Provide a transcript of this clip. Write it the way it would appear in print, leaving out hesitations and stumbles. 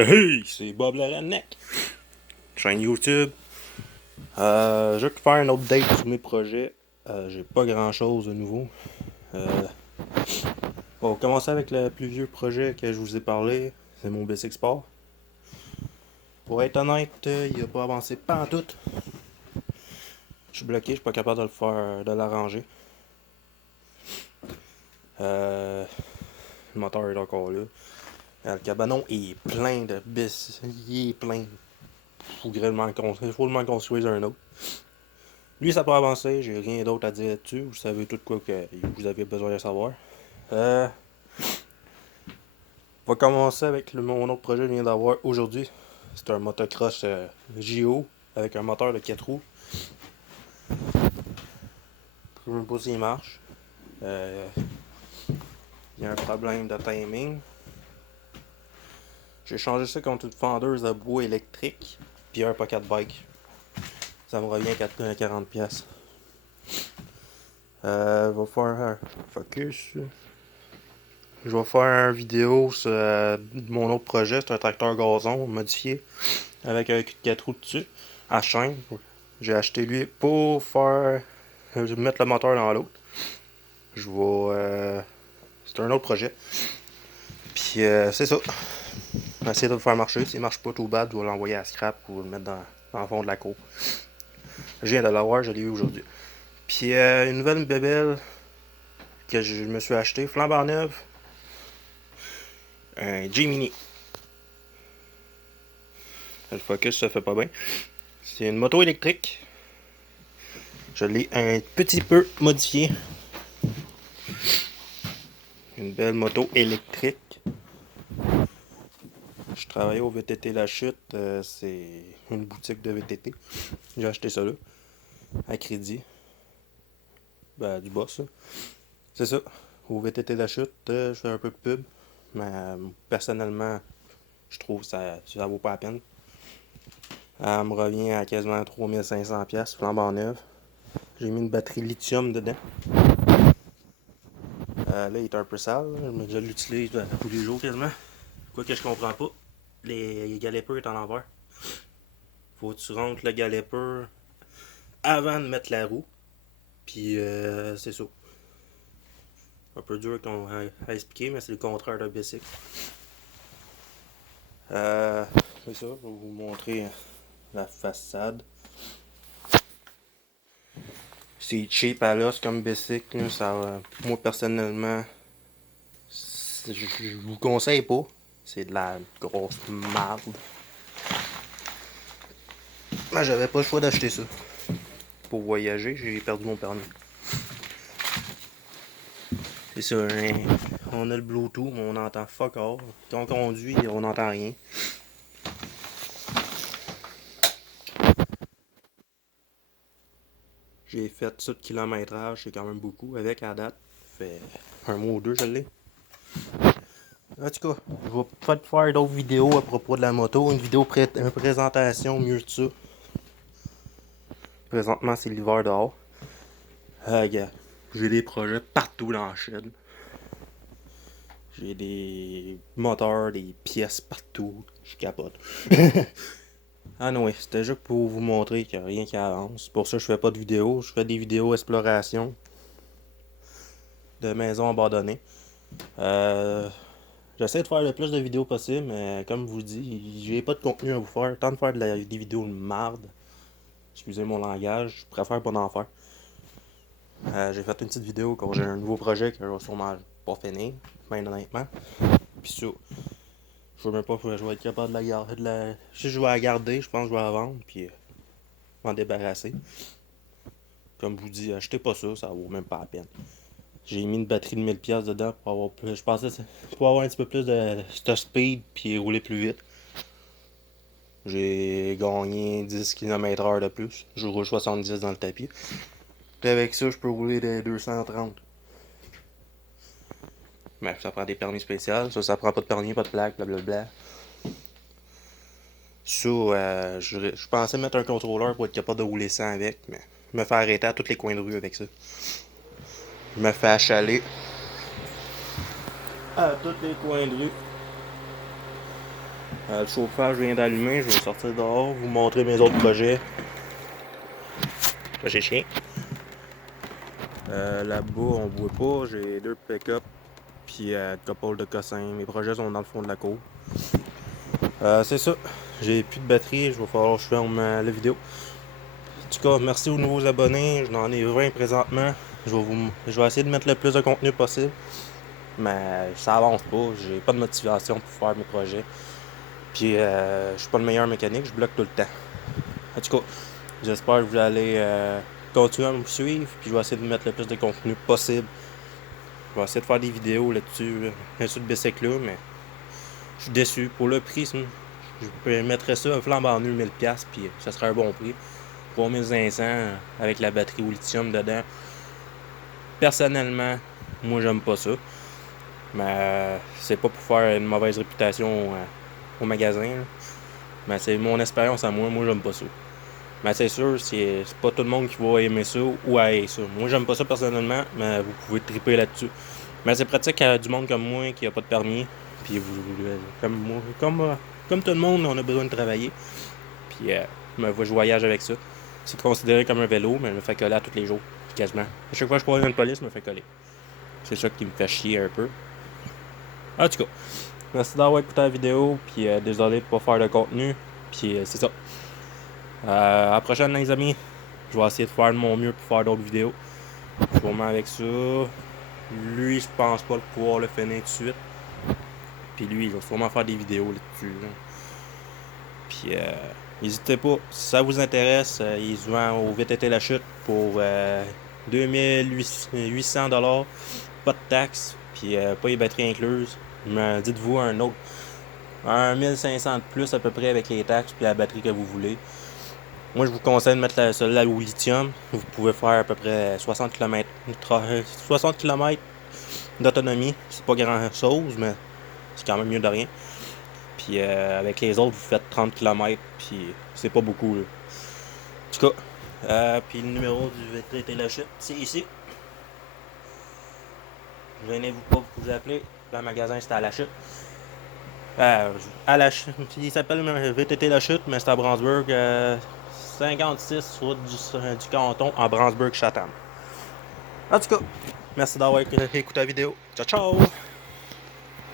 Hey, c'est Bob le Redneck. Chaîne YouTube. Je vais faire un update sur mes projets. J'ai pas grand chose de nouveau. On va commencer avec le plus vieux projet que je vous ai parlé. C'est mon B6 Sport. Pour être honnête, il a pas avancé pas en tout. Je suis bloqué, je suis pas capable de le faire, de l'arranger. Le moteur est encore là. Le cabanon est plein de bis. Il est plein. Faut le construire un autre. Lui, ça peut avancer, j'ai rien d'autre à dire là-dessus. Vous savez tout quoi que vous avez besoin de savoir. On va commencer avec mon autre projet que je viens d'avoir aujourd'hui. C'est un motocross JO avec un moteur de 4 roues. Je ne sais même pas s'il marche. Il y a un problème de timing. J'ai changé ça contre une fendeuse à bois électrique puis un pocket bike. Ça me revient à 40$. Va faire un focus. Je vais faire une vidéo sur mon autre projet. C'est un tracteur gazon modifié avec un cul de 4 roues dessus à chaîne. J'ai acheté lui pour faire mettre le moteur dans l'autre. Je vais c'est un autre projet. Puis c'est ça. On va essayer de le faire marcher. S'il marche pas tout bad, je vais l'envoyer à scrap ou le mettre dans le fond de la cour. Je viens de l'avoir, je l'ai eu aujourd'hui. Puis une nouvelle bébelle que je me suis acheté, flambant neuve. Un G-Mini. Le focus se fait pas bien. C'est une moto électrique. Je l'ai un petit peu modifié. Une belle moto électrique. Je travaillais au VTT La Chute. C'est une boutique de VTT. J'ai acheté ça là. À crédit. Ben, du boss. C'est ça. Au VTT La Chute, je fais un peu de pub. Mais personnellement, je trouve que ça vaut pas la peine. Elle me revient à quasiment 3500$, flambant neuve. J'ai mis une batterie lithium dedans. Là, il est un peu sale. Je l'utilise tous les jours quasiment. Quoi que je comprends pas, les galipers sont à l'envers. Faut que tu rentres le galiper avant de mettre la roue. Puis c'est ça. Un peu dur à expliquer, mais c'est le contraire d'un bicycle. C'est ça, je vais vous montrer la façade. C'est cheap à l'os comme bicycle. Ça, moi personnellement, je vous conseille pas. C'est de la grosse merde. Mais j'avais pas le choix d'acheter ça. Pour voyager, j'ai perdu mon permis. C'est ça, hein. On a le Bluetooth, mais on entend fuck all. Quand on conduit, on n'entend rien. J'ai fait ça de kilométrage, c'est quand même beaucoup. Avec à date, fait un mois ou deux, je l'ai. En tout cas, je vais peut-être faire d'autres vidéos à propos de la moto. Une vidéo, une présentation mieux que ça. Présentement, c'est l'hiver dehors. Regarde, j'ai des projets partout dans la chaîne. J'ai des moteurs, des pièces partout. Je capote. Ah non, oui, c'était juste pour vous montrer qu'il n'y a rien qui avance. Pour ça, je fais pas de vidéos. Je fais des vidéos exploration de maisons abandonnées. J'essaie de faire le plus de vidéos possible, mais comme je vous dis, j'ai pas de contenu à vous faire. Tant de faire des vidéos de marde. Excusez mon langage, je préfère pas en faire. J'ai fait une petite vidéo quand j'ai un nouveau projet que je vais sûrement pas finir, bien honnêtement. Puis ça, je sais même pas si je vais être capable de la garder. Si je vais la garder, je pense que je vais la vendre, puis m'en débarrasser. Comme je vous dis, achetez pas ça, ça vaut même pas la peine. J'ai mis une batterie de 1000$ dedans pour avoir plus. Je pensais pour avoir un petit peu plus de speed puis rouler plus vite. J'ai gagné 10 km/h de plus. Je roule 70 dans le tapis. Puis avec ça, je peux rouler des 230. Mais ça prend des permis spéciaux. Ça prend pas de permis, pas de plaque, blablabla. Ça, je pensais mettre un contrôleur pour être capable de rouler sans avec, mais me faire arrêter à tous les coins de rue avec ça. Je me fais achaler à tous les coins de rue. Le chauffage vient d'allumer, je vais sortir dehors, vous montrer mes autres projets. Là, j'ai chien. Là-bas, on voit pas, j'ai 2 pick-up puis une couple de cossins. Mes projets sont dans le fond de la cour. C'est ça. J'ai plus de batterie, je vais falloir que je ferme la vidéo. En tout cas, merci aux nouveaux abonnés. J'en ai 20 présentement. Je vais essayer de mettre le plus de contenu possible. Mais ça avance pas. J'ai pas de motivation pour faire mes projets. Puis je suis pas le meilleur mécanique, je bloque tout le temps. En tout cas, j'espère que vous allez continuer à me suivre. Puis je vais essayer de mettre le plus de contenu possible. Je vais essayer de faire des vidéos là-dessus. Là-dessus de bicycle là, mais je suis déçu. Pour le prix, je mettrais ça un flambant nul 1000$, puis ça serait un bon prix. 3500 avec la batterie au lithium dedans. Personnellement, moi j'aime pas ça. Mais c'est pas pour faire une mauvaise réputation au magasin. Là. Mais c'est mon expérience à moi j'aime pas ça. Mais c'est sûr, c'est pas tout le monde qui va aimer ça ou haïr ça. Moi j'aime pas ça personnellement, mais vous pouvez triper là-dessus. Mais c'est pratique à du monde comme moi qui a pas de permis. Puis comme moi, comme tout le monde, on a besoin de travailler. Puis je voyage avec ça. C'est considéré comme un vélo, mais je me fais coller à tous les jours, quasiment. À chaque fois que je croise une police, je me fais coller. C'est ça qui me fait chier un peu. En tout cas, merci d'avoir écouté la vidéo, puis désolé de pas faire de contenu. Puis c'est ça. À la prochaine, les amis. Je vais essayer de faire de mon mieux pour faire d'autres vidéos. Je vous remets avec ça. Lui, je pense pas pouvoir le finir tout de suite. Puis lui, il va sûrement faire des vidéos là-dessus. Là. Puis n'hésitez pas, si ça vous intéresse, il se vend au VTT La Chute pour 2800$, pas de taxes, puis pas les batteries incluses. Mais dites-vous un autre, un 1500$ de plus à peu près avec les taxes puis la batterie que vous voulez. Moi, je vous conseille de mettre celle-là au lithium. Vous pouvez faire à peu près 60 km, 60 km d'autonomie. C'est pas grand-chose, mais c'est quand même mieux de rien. Puis avec les autres, vous faites 30 km, puis c'est pas beaucoup. Là. En tout cas, puis le numéro du VTT La Chute, c'est ici. Gênez-vous pas pour vous appeler. Le magasin, c'est à La Chute. À La Chute. Il s'appelle VTT La Chute, mais c'est à Brownsburg, 56 route du canton, à Brownsburg-Chatham. En tout cas, merci d'avoir écouté la vidéo. Ciao, ciao!